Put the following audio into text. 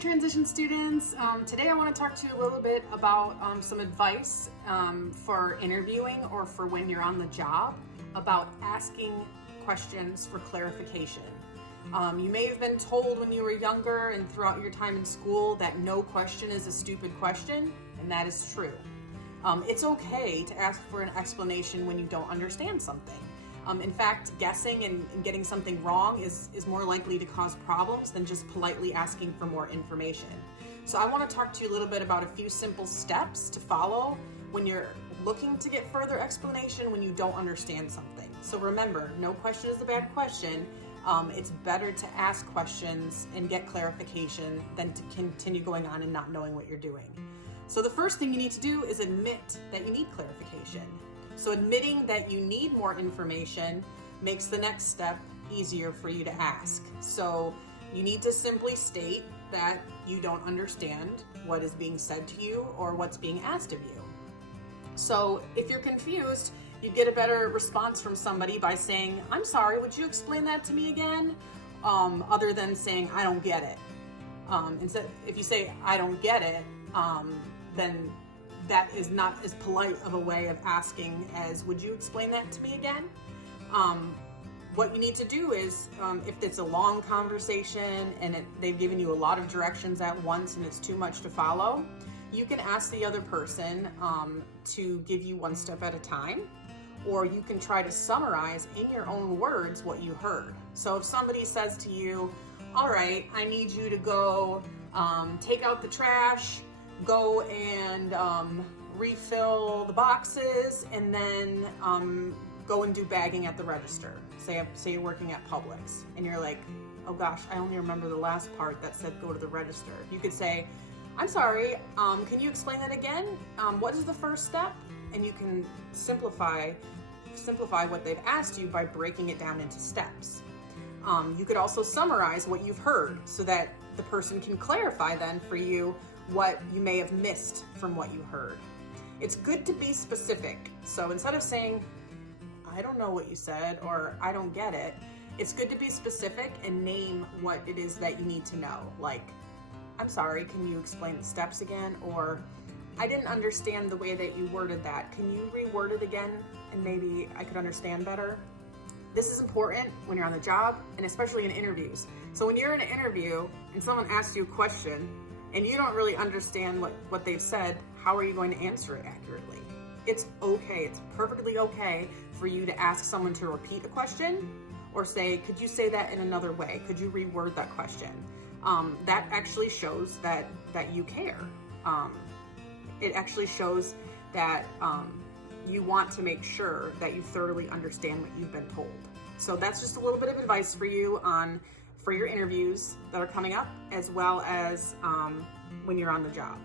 transition students. Today I want to talk to you a little bit about some advice for interviewing or for when you're on the job about asking questions for clarification. You may have been told when you were younger and throughout your time in school that no question is a stupid question, and that is true. It's okay to ask for an explanation when you don't understand something. In fact, guessing and getting something wrong is more likely to cause problems than just politely asking for more information. So I want to talk to you a little bit about a few simple steps to follow when you're looking to get further explanation when you don't understand something. So remember, no question is a bad question. It's better to ask questions and get clarification than to continue going on and not knowing what you're doing. So the first thing you need to do is admit that you need clarification. So admitting that you need more information makes the next step easier for you to ask. So you need to simply state that you don't understand what is being said to you or what's being asked of you. So if you're confused, you get a better response from somebody by saying, "I'm sorry, would you explain that to me again?" Other than saying, "I don't get it." Instead, if you say, "I don't get it," then that is not as polite of a way of asking as, "Would you explain that to me again?" What you need to do is, if it's a long conversation and they've given you a lot of directions at once and it's too much to follow, you can ask the other person to give you one step at a time, or you can try to summarize in your own words what you heard. So if somebody says to you, "All right, I need you to go take out the trash, go and refill the boxes, and then go and do bagging at the register." Say you're working at Publix and you're like, "Oh gosh, I only remember the last part that said go to the register." You could say, "I'm sorry, can you explain that again? What is the first step?" And you can simplify what they've asked you by breaking it down into steps. You could also summarize what you've heard so that the person can clarify then for you what you may have missed from what you heard. It's good to be specific. So instead of saying, "I don't know what you said," or "I don't get it," it's good to be specific and name what it is that you need to know. Like, "I'm sorry, can you explain the steps again?" Or, "I didn't understand the way that you worded that. Can you reword it again and maybe I could understand better?" This is important when you're on the job and especially in interviews. So when you're in an interview and someone asks you a question and you don't really understand what they've said, how are you going to answer it accurately? It's okay, it's perfectly okay for you to ask someone to repeat a question or say, "Could you say that in another way? Could you reword that question?" That actually shows that you care. It actually shows that you want to make sure that you thoroughly understand what you've been told. So that's just a little bit of advice for you for your interviews that are coming up, as well as when you're on the job.